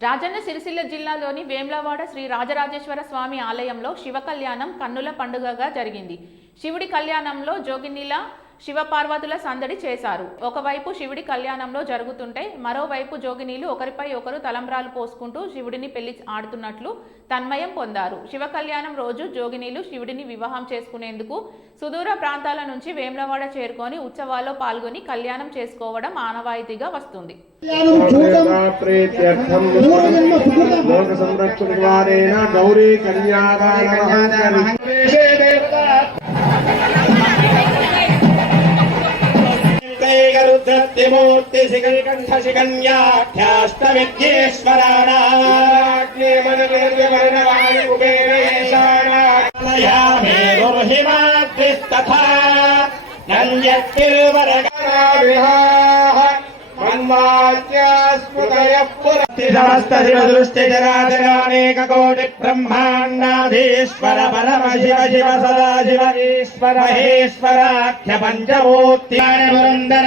రాజన్న సిరిసిల్ల జిల్లాలోని వేమ్లవాడ శ్రీ రాజరాజేశ్వర స్వామి ఆలయంలో శివ కళ్యాణం కన్నుల పండుగగా జరిగింది. శివుడి కళ్యాణంలో జోగినిల శివపార్వతుల సందడి చేశారు. ఒకవైపు శివుడి కళ్యాణంలో జరుగుతుంటే మరోవైపు జోగినీలు ఒకరిపై ఒకరు తలంబ్రాలు పోసుకుంటూ శివుడిని పెళ్ళి ఆడుతున్నట్లు తన్మయం పొందారు. శివ కళ్యాణం రోజు జోగినీలు శివుడిని వివాహం చేసుకునేందుకు సుదూర ప్రాంతాల నుంచి వేమ్లవాడ చేరుకొని ఉత్సవాల్లో పాల్గొని కళ్యాణం చేసుకోవడం ఆనవాయితీగా వస్తుంది. సంరక్షణ ద్వారేణ గౌరీ కన్యాదాన గరుద్రత్తిమూర్తి శిఖరికంఠ శిఖన్యాఖ్యాష్టమిజ్ఞేశ్వరాణాయామే గుర్హిమాద్రిస్తథా బ్రహ్మాండాధీశ్వర పరమ శివ శివ సదా శివ ఈశ్వర మహేశ్వరాఖ్య పంచమూర్తి పురందర